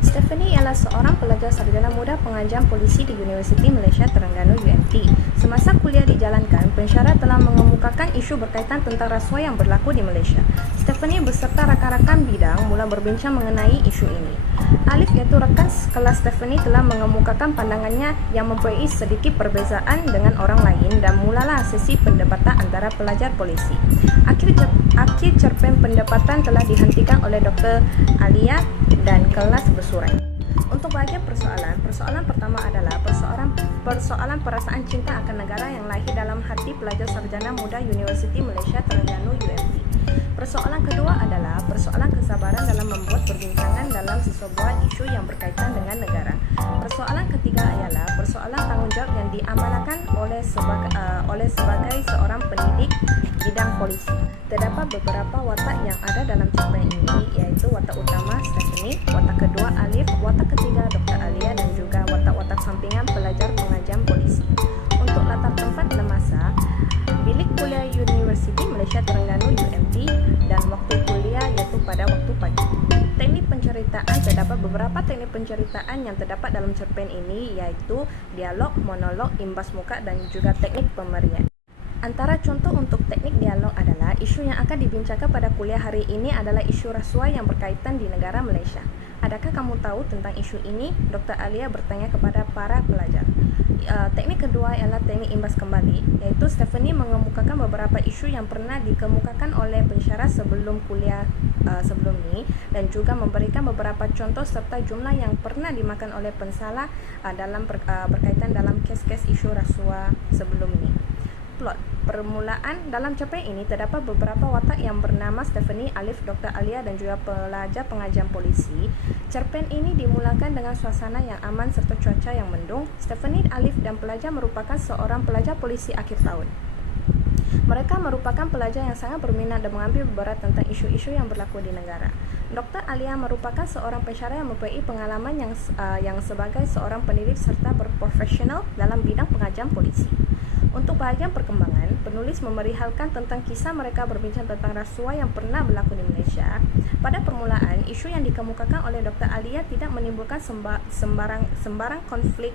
Stephanie ialah seorang pelajar sarjana muda pengajar polisi di Universiti Malaysia Terengganu UMT. Semasa kuliah dijalankan, pensyarah telah mengemukakan isu berkaitan tentang rasuah yang berlaku di Malaysia. Stephanie beserta rakan-rakan bidang mula berbincang mengenai isu ini. Alif, iaitu rakan kelas Stephanie, telah mengemukakan pandangannya yang mempunyai sedikit perbezaan dengan orang lain dan mulalah sesi pendebatan antara pelajar polisi. Akhir cerpen pendebatan telah dihentikan oleh Dr. Alia dan kelas bersurai. Untuk bahagian persoalan pertama adalah persoalan perasaan cinta akan negara yang lahir dalam hati pelajar sarjana muda Universiti Malaysia Terengganu UMT. Persoalan kedua adalah persoalan kesabaran dalam membuat perbincangan dalam sesebuah isu yang berkaitan dengan negara. Persoalan ketiga ialah persoalan tanggungjawab yang diamanahkan oleh sebagai seorang pendidik bidang polisi. Terdapat beberapa watak yang ada dalam cerpen ini, iaitu watak utama Stephanie, watak kedua Alif, watak ketiga Dr. Alia dan juga watak-watak sampingan pelajar pengajar polisi. Untuk latar tempat dan masa, bilik kuliah Universiti Malaysia Terengganu UMT dan waktu kuliah iaitu pada waktu pagi. Teknik penceritaan, terdapat beberapa teknik penceritaan yang terdapat dalam cerpen ini, iaitu dialog, monolog, imbas muka dan juga teknik pemberian. Antara contoh untuk teknik dialog adalah isu yang akan dibincangkan pada kuliah hari ini adalah isu rasuah yang berkaitan di negara Malaysia. Adakah kamu tahu tentang isu ini? Dr. Alia bertanya kepada para pelajar. Teknik kedua ialah teknik imbas kembali, iaitu Stephanie mengemukakan beberapa isu yang pernah dikemukakan oleh pensyarah sebelum kuliah sebelum ini dan juga memberikan beberapa contoh serta jumlah yang pernah dimakan oleh pensalah berkaitan dalam kes-kes isu rasuah sebelum ini. Plot permulaan dalam cerpen ini terdapat beberapa watak yang bernama Stephanie, Alif, Dr. Alia dan juga pelajar pengajar polisi. Cerpen ini dimulakan dengan suasana yang aman serta cuaca yang mendung. Stephanie, Alif dan pelajar merupakan seorang pelajar polisi akhir tahun. Mereka merupakan pelajar yang sangat berminat dan mengambil berat tentang isu-isu yang berlaku di negara. Dr. Alia merupakan seorang pensyarah yang mempunyai pengalaman yang sebagai seorang pendidik serta berprofesional dalam bidang pengajaran polisi. Untuk bahagian perkembangan, penulis memerihalkan tentang kisah mereka berbincang tentang rasuah yang pernah berlaku di Malaysia. Pada permulaan, isu yang dikemukakan oleh Dr. Alia tidak menimbulkan sembarang konflik,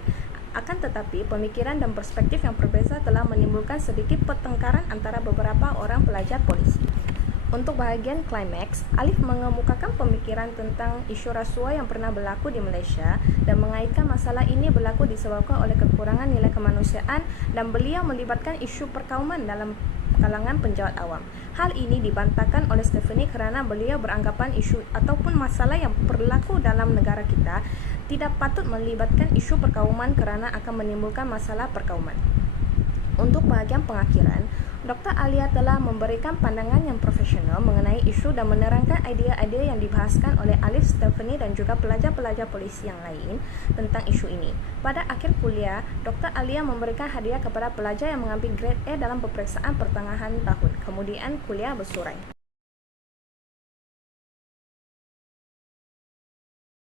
akan tetapi pemikiran dan perspektif yang berbeza telah menimbulkan sedikit pertengkaran antara beberapa orang pelajar polisi. Untuk bahagian klimaks, Alif mengemukakan pemikiran tentang isu rasuah yang pernah berlaku di Malaysia dan mengaitkan masalah ini berlaku disebabkan oleh kekurangan nilai kemanusiaan dan beliau melibatkan isu perkauman dalam kalangan penjawat awam. Hal ini dibantahkan oleh Stephanie kerana beliau beranggapan isu ataupun masalah yang berlaku dalam negara kita tidak patut melibatkan isu perkauman kerana akan menimbulkan masalah perkauman. Untuk bahagian pengakhiran, Dr. Alia telah memberikan pandangan yang profesional mengenai isu dan menerangkan idea-idea yang dibahaskan oleh Alif, Stephanie dan juga pelajar-pelajar polisi yang lain tentang isu ini. Pada akhir kuliah, Dr. Alia memberikan hadiah kepada pelajar yang mengambil grade A dalam peperiksaan pertengahan tahun. Kemudian kuliah bersurai.